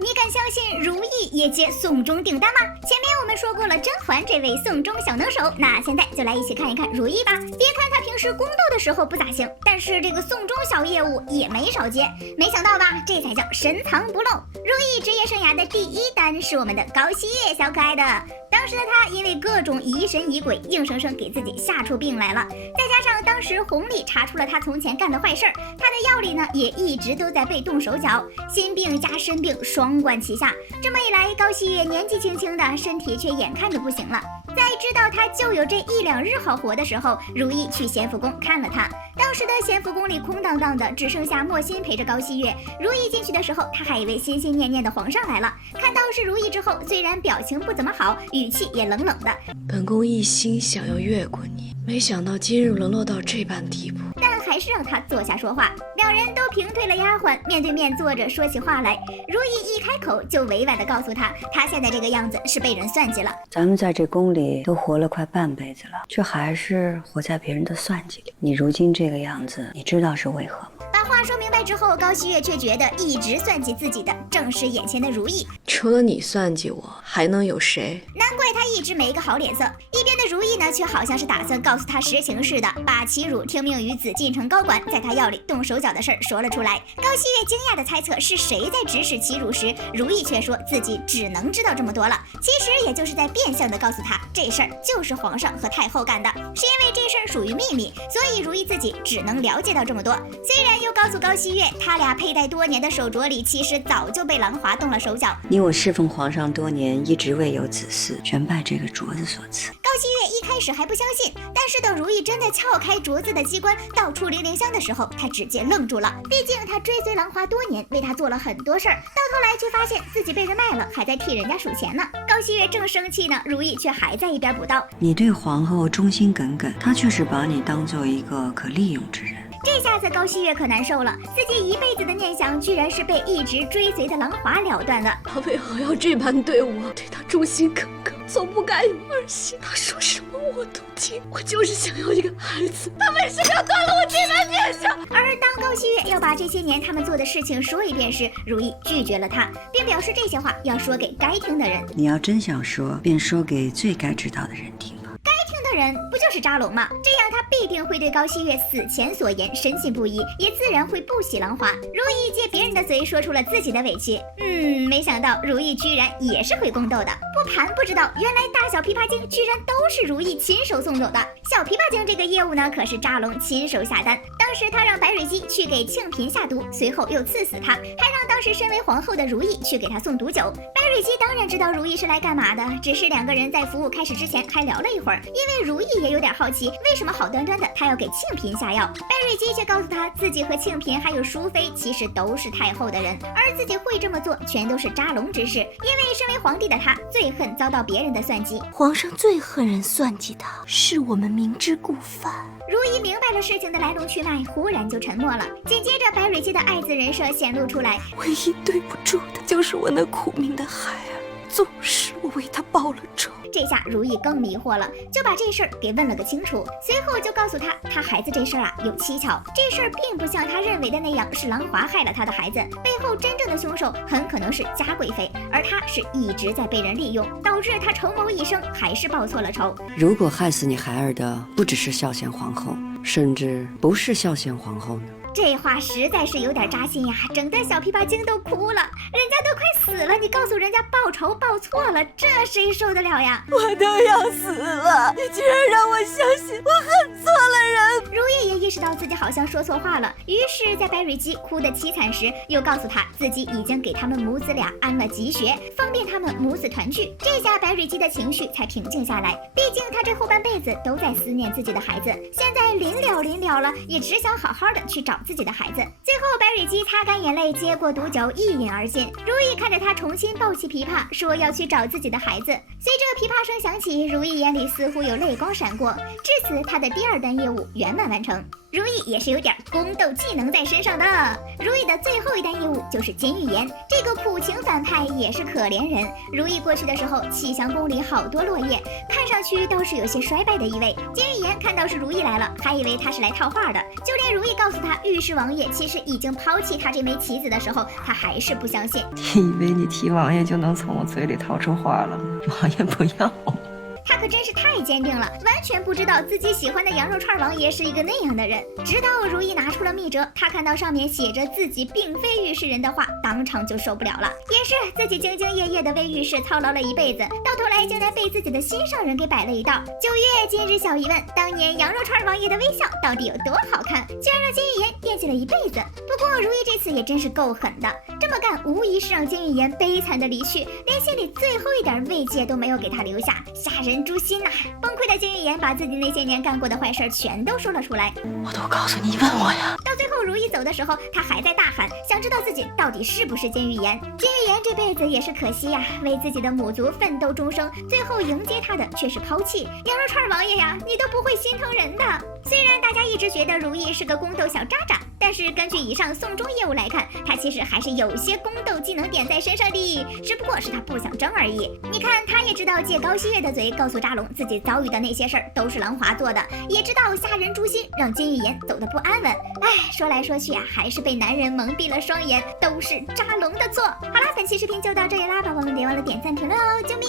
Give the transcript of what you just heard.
你敢相信如意也接宋钟订单吗？前面我们说过了甄嬛这位宋钟小能手，那现在就来一起看一看如意吧。别看她平时宫斗的时候不咋行，但是这个宋钟小业务也没少接。没想到吧，这才叫深藏不露。如意职业生涯的第一单是我们的高希月小可爱的。当时的她因为各种疑神疑鬼，硬生生给自己吓出病来了。再加上当时红历查出了她从前干的坏事儿，她的药里呢也一直都在被动手脚，心病加身病双管齐下。这么一来，高希月年纪轻轻的身体却眼看着不行了。在知道他就有这一两日好活的时候，如意去咸福宫看了他。当时的咸福宫里空荡荡的，只剩下莫心陪着高希月。如意进去的时候，他还以为心心念念的皇上来了。看到是如意之后，虽然表情不怎么好，语气也冷冷的。本宫一心想要越过你，没想到今日沦落到这般地步。但还是让他坐下说话。两人都平退了丫鬟，面对面坐着说起话来。如意一开口就委婉地告诉他，他现在这个样子是被人算计了。咱们在这宫里都活了快半辈子了，却还是活在别人的算计里。你如今这个样子，你知道是为何吗？把话说明白之后，高希月却觉得一直算计自己的正是眼前的如意。除了你算计我，还能有谁？难怪他一直没个好脸色。一边的如意呢，却好像是打算告诉他实情似的，把齐汝听命于紫禁城高管在他药里动手脚的事儿说了出来。高希月惊讶的猜测是谁在指使齐汝时，如意却说自己只能知道这么多了。其实也就是在变相的告诉他，这事儿就是皇上和太后干的，是因为这事儿属于秘密，所以如意自己只能了解到这么多。虽然又告诉高希月，他俩佩戴多年的手镯里其实早就被兰华动了手脚。你我侍奉皇上多年，一直未有子嗣，全拜这个镯子所赐。高希月一开始还不相信，但是等如意真的撬开镯子的机关，倒出零香的时候，他直接愣住了。毕竟他追随兰华多年，为他做了很多事儿，到头来却发现自己被人卖了，还在替人家数钱呢。高希月正生气呢，如意却还在一边补刀：你对皇后忠心耿耿，她却是把你当做一个可利用之人。这下子高希月可难受了，自己一辈子的念想居然是被一直追随的兰华了断了。他为何要这般对我？对他忠心耿耿，从不敢有儿戏。他说什么我都听，我就是想要一个孩子，他为什么要断了我这般念想？而当高希月要把这些年他们做的事情说一遍时，如意拒绝了他，并表示这些话要说给该听的人。你要真想说，便说给最该知道的人听吧。的人不就是扎龙吗？这样他必定会对高希月死前所言深信不疑，也自然会不喜兰华。如意借别人的嘴说出了自己的委屈。没想到如意居然也是会宫斗的。不盘不知道，原来大小琵琶精居然都是如意亲手送走的。小琵琶精这个业务呢，可是扎龙亲手下单。当时他让白蕊姬去给庆嫔下毒，随后又刺死他，还让当时身为皇后的如意去给他送毒酒。白蕊姬当然知道如意是来干嘛的，只是两个人在服务开始之前还聊了一会儿，因为如意也有点好奇，为什么好端端的他要给庆嫔下药。白蕊姬却告诉他，自己和庆嫔还有淑妃其实都是太后的人，而自己会这么做全都是扎龙之事。因为身为皇帝的他最恨遭到别人的算计，皇上最恨人算计他，是我们明知故犯。如意明白了事情的来龙去脉，忽然就沉默了。紧接着白蕊姬的爱子人设显露出来，唯一对不住的就是我那苦命的孩儿，纵使我为他报了仇。这下如意更迷惑了，就把这事儿给问了个清楚，随后就告诉他孩子这事儿有蹊跷，这事儿并不像他认为的那样是兰华害了他的孩子，背后真正的凶手很可能是嘉贵妃，而他是一直在被人利用，导致他筹谋一生还是报错了仇。如果害死你孩儿的不只是孝贤皇后，甚至不是孝贤皇后呢？这话实在是有点扎心呀，整的小琵琶精都哭了，人家都快死了，你告诉人家报仇报错了，这谁受得了呀？我都要死了，你居然让我相信我恨错了人。如意也意识到自己好像说错话了，于是在白蕊姬哭得凄惨时，又告诉她自己已经给他们母子俩安了吉穴，方便他们母子团聚。这下白蕊姬的情绪才平静下来，毕竟她这后半辈子都在思念自己的孩子，现在临了了，也只想好好的去找自己的孩子。最后白蕊姬擦干眼泪，接过毒酒一饮而尽。如意看着他重新抱起琵琶，说要去找自己的孩子。随着琵琶声响起，如意眼里似乎有泪光闪过。至此他的第二单业务圆满完成。如意也是有点宫斗技能在身上的。如意的最后一单业务就是监狱岩，这个苦情反派也是可怜人。如意过去的时候，气香宫里好多落叶，看上去倒是有些衰败的意味。监狱岩看到是如意来了，还以为他是来套话的，就连如意告诉他御史王爷其实已经抛弃他这枚棋子的时候，他还是不相信。你以为你提王爷就能从我嘴里掏出话了？王爷不要我。他可真是太坚定了，完全不知道自己喜欢的羊肉串王爷是一个那样的人。直到如意拿出了密折，他看到上面写着自己并非御史人的话，当场就受不了了。也是自己兢兢业业的为御史操劳了一辈子，到头来竟然被自己的心上人给摆了一道。9月今日小疑问，当年羊肉串王爷的微笑到底有多好看，居然让监狱岩惦记了一辈子。不过如意这次也真是够狠的，这么干无疑是让监狱岩悲惨的离去，连心里最后一点慰藉都没有给他留下，吓人诛心呐！崩溃的监狱岩把自己那些年干过的坏事全都说了出来。我都告诉你问我呀。到最后如意走的时候，他还在大喊，想知道自己到底是不是监狱岩。监狱岩这辈子也是可惜呀，为自己的母族奋斗终生，最后迎接他的却是抛弃。羊肉串王爷呀，你都不会心疼人的。虽然大家一直觉得如意是个宫斗小渣渣，但是根据以上送终业务来看，他其实还是有些宫斗技能点在身上的，只不过是他不想争而已。你看，他也知道借高希月的嘴告诉扎龙自己遭遇的那些事儿都是狼华做的，也知道吓人诛心，让监狱岩走得不安稳。哎，说来说去啊，还是被男人蒙蔽了双眼，都是扎龙的错。好啦，本期视频就到这里啦，宝宝们别忘了点赞评论哦，救命！